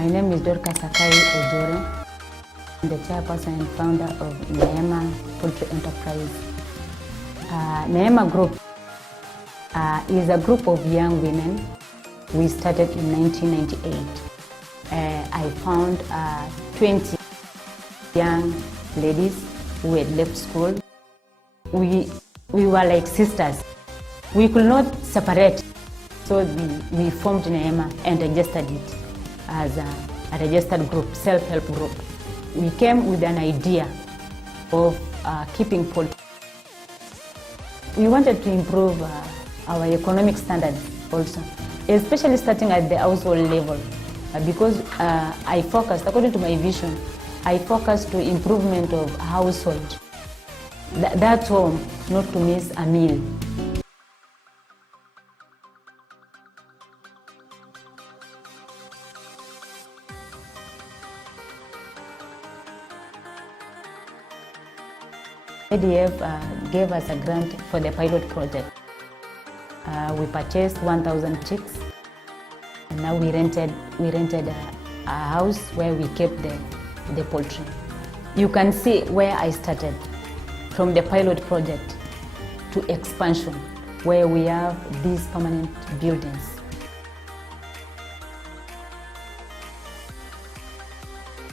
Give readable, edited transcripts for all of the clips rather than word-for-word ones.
My name is Turkana Ojore. I'm the chairperson and founder of Neema Poultry Enterprise. Neema Group is a group of young women. We started in 1998. I found 20 young ladies who had left school. We were like sisters. We could not separate. So we formed Neema and registered it as a registered group, self-help group. We came with an idea of keeping poultry. We wanted to improve our economic standards also, especially starting at the household level, because I focused, according to my vision, I focused to improvement of household. That's home, not to miss a meal. ADF gave us a grant for the pilot project. We purchased 1,000 chicks, and now we rented a house where we kept the poultry. You can see where I started, from the pilot project to expansion, where we have these permanent buildings.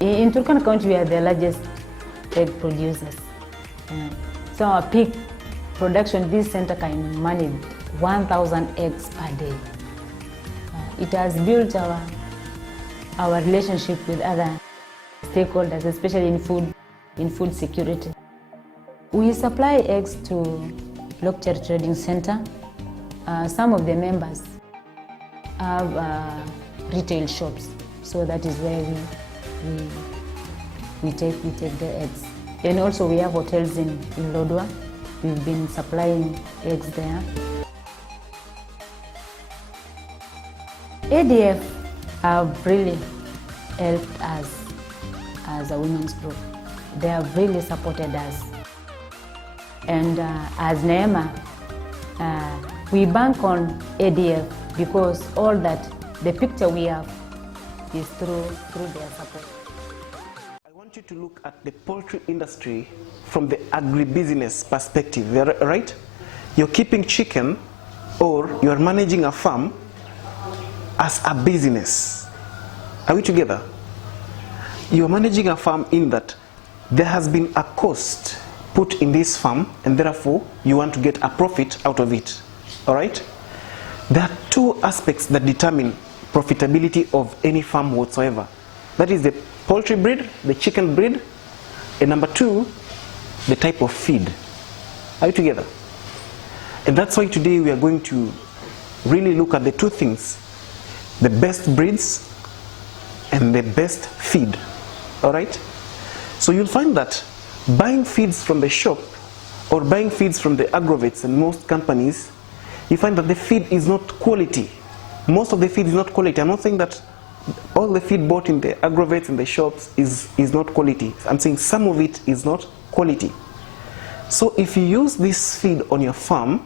In Turkana County, we are the largest egg producers. So our peak production, this center can manage 1,000 eggs per day. It has built our relationship with other stakeholders, especially in food security. We supply eggs to Local Trading Center. Some of the members have retail shops, so that is where we take the eggs. And also we have hotels in Lodwar. We've been supplying eggs there. ADF have really helped us as a women's group. They have really supported us. And as Neema, we bank on ADF because all that, the picture we have is through their support. I want you to look at the poultry industry from the agribusiness perspective, right? You're keeping chicken or you're managing a farm as a business. Are we together? You're managing a farm in that there has been a cost put in this farm and therefore you want to get a profit out of it. All right? There are two aspects that determine profitability of any farm whatsoever. That is the poultry breed, the chicken breed, and number two, the type of feed. Are you together? And that's why today we are going to really look at the two things, the best breeds and the best feed. All right? So you'll find that buying feeds from the shop or buying feeds from the agrovets and most companies, you find that the feed is not quality. Most of the feed is not quality. I'm not saying that all the feed bought in the agrovets and the shops is not quality. I'm saying some of it is not quality. So if you use this feed on your farm,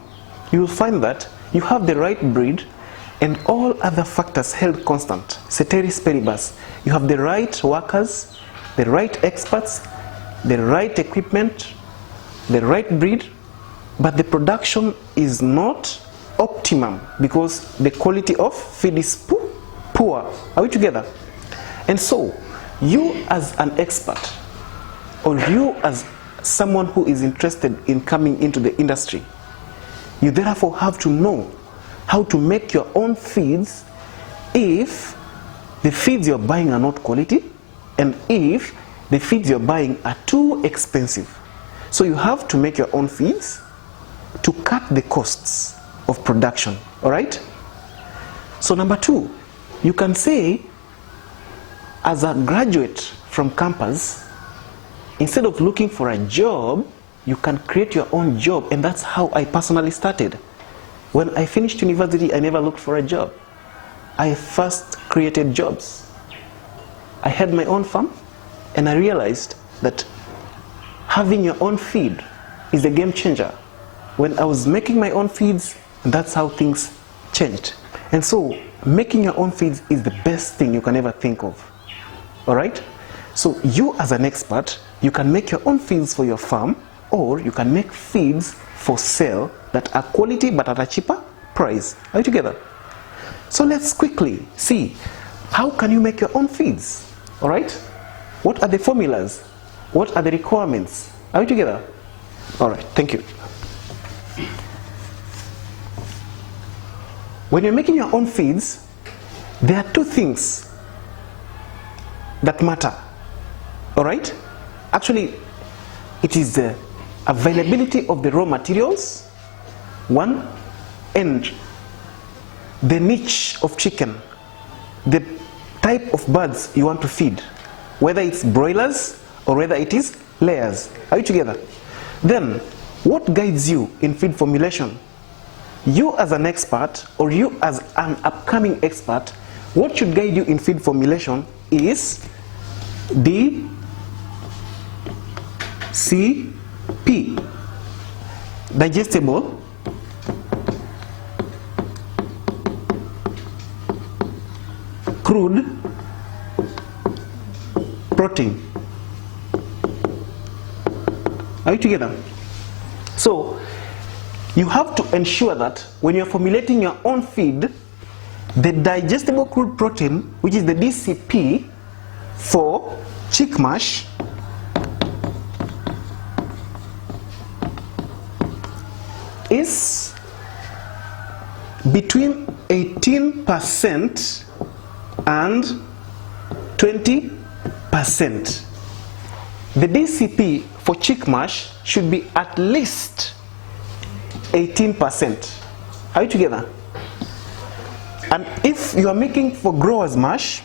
you will find that you have the right breed and all other factors held constant, ceteris paribus. You have the right workers, the right experts, the right equipment, the right breed, but the production is not optimum because the quality of feed is poor. Are we together? And so, you as an expert, or you as someone who is interested in coming into the industry, you therefore have to know how to make your own feeds if the feeds you're buying are not quality and if the feeds you're buying are too expensive. So you have to make your own feeds to cut the costs of production. All right? So number two, you can say, as a graduate from campus, instead of looking for a job, you can create your own job, and that's how I personally started. When I finished university, I never looked for a job. I first created jobs. I had my own farm, and I realized that having your own feed is a game changer. When I was making my own feeds, that's how things changed. And so making your own feeds is the best thing you can ever think of. All right? So you as an expert, you can make your own feeds for your farm, or you can make feeds for sale that are quality but at a cheaper price. Are you together? So let's quickly see, how can you make your own feeds? All right? What are the formulas? What are the requirements? Are you together? All right, thank you. When you're making your own feeds, there are two things that matter. All right? Actually, it is the availability of the raw materials, one, and the niche of chicken, the type of birds you want to feed, whether it's broilers or whether it is layers. Are you together? Then, what guides you in feed formulation? You as an expert, or you as an upcoming expert, what should guide you in feed formulation is DCP, digestible crude protein. Are you together? So you have to ensure that when you're formulating your own feed, the digestible crude protein, which is the DCP for chick mash, is between 18% and 20%. The DCP for chick mash should be at least 18%. Are you together? And if you are making for growers mash,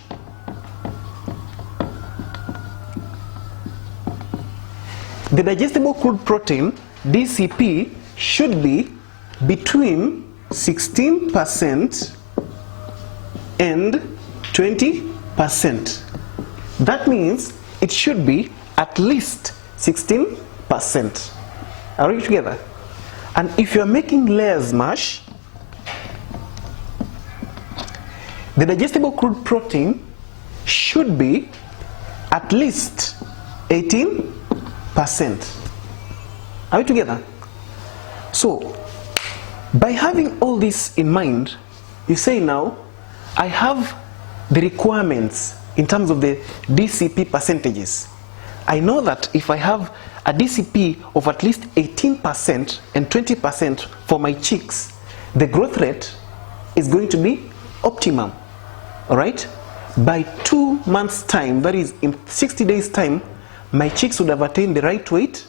the digestible crude protein, DCP, should be between 16% and 20%. That means it should be at least 16%. Are you together? And if you are making layers mash, the digestible crude protein should be at least 18%. Are you together? So, by having all this in mind, you say now, I have the requirements in terms of the DCP percentages. I know that if I have a DCP of at least 18% and 20% for my chicks, the growth rate is going to be optimum. All right? By 2 months' time, that is in 60 days' time, my chicks would have attained the right weight.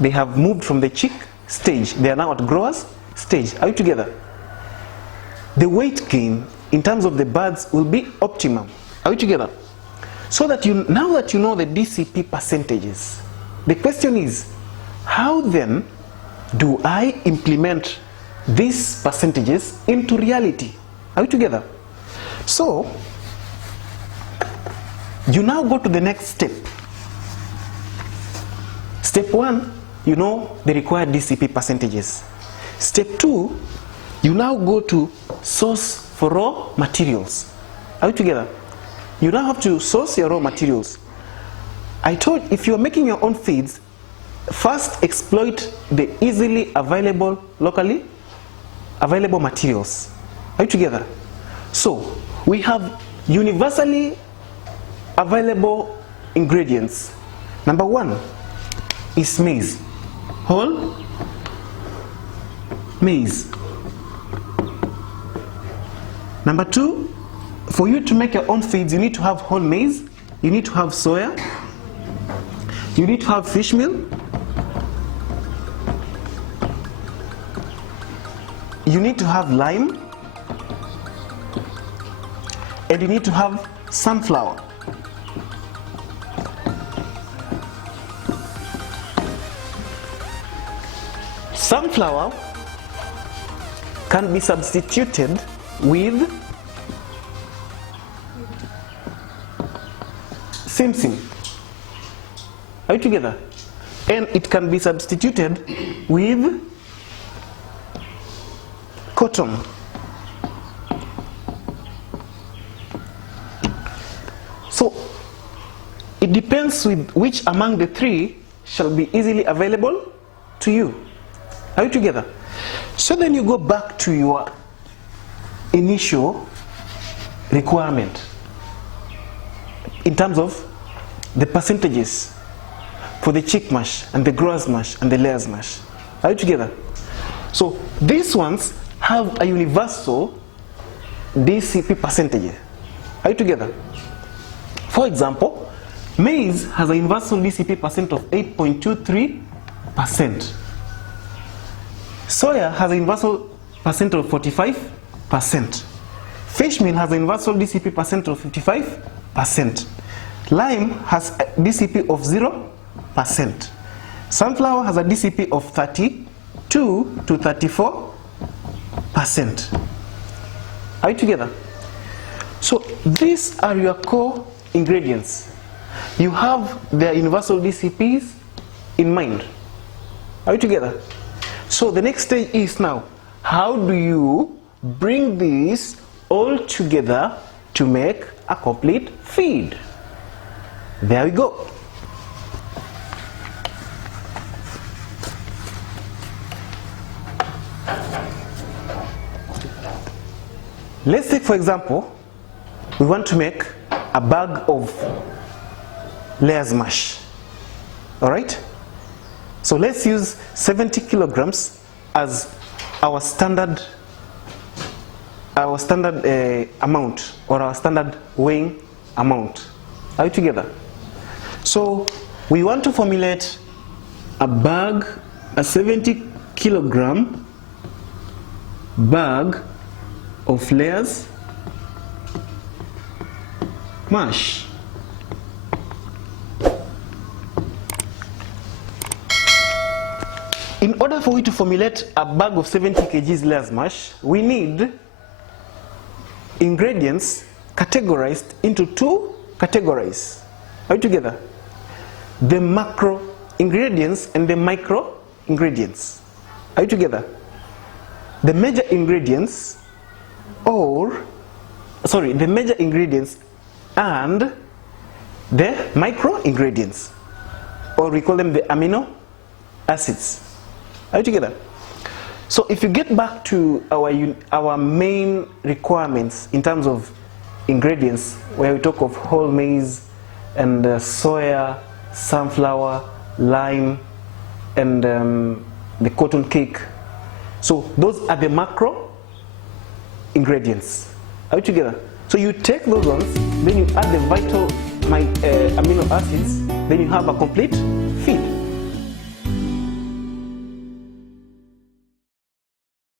They have moved from the chick stage. They are now at growers stage. Are you together? The weight gain in terms of the birds will be optimum. Are you together? So that now that you know the DCP percentages, the question is, how then do I implement these percentages into reality? Are you together? So, you now go to the next step. Step 1, you know the required DCP percentages. Step 2, you now go to source for raw materials. Are you together? You now have to source your raw materials. I told if you're making your own feeds, first exploit the easily available, locally available materials. Are you together? So, we have universally available ingredients. Number 1 is maize. Whole maize. Number 2, for you to make your own feeds, you need to have whole maize, you need to have soya, you need to have fish meal, you need to have lime, and you need to have sunflower. Sunflower can be substituted with simsim. Are you together? And it can be substituted with cotton. It depends with which among the three shall be easily available to you. Are you together? So then you go back to your initial requirement in terms of the percentages for the chick mash and the growers mash and the layers mash. Are you together? So these ones have a universal DCP percentage. Are you together? For example, maize has a universal DCP percent of 8.23%. Soya has a universal percent of 45%. Fish meal has a universal DCP percent of 55%. Lime has a DCP of 0%. Sunflower has a DCP of 32 to 34%. Are you together? So these are your core ingredients. You have their universal DCPs in mind. Are you together? So the next stage is now, how do you bring these all together to make a complete feed? There we go. Let's take, for example, we want to make a bag of layers mash. All right? So let's use 70 kilograms as our standard amount, or our standard weighing amount. Are you together? So we want to formulate a 70 kilogram bag of layers mash. In order for we to formulate a bag of 70 kgs layers mash, we need ingredients categorized into two categories. Are you together? The macro ingredients and the micro ingredients. Are you together? The major ingredients the major ingredients and the micro ingredients, or we call them the amino acids. Are you together? So if you get back to our main requirements in terms of ingredients, where we talk of whole maize and soya, sunflower, lime, and the cotton cake. So those are the macro ingredients. Are you together? So you take those ones, then you add the vital amino acids, then you have a complete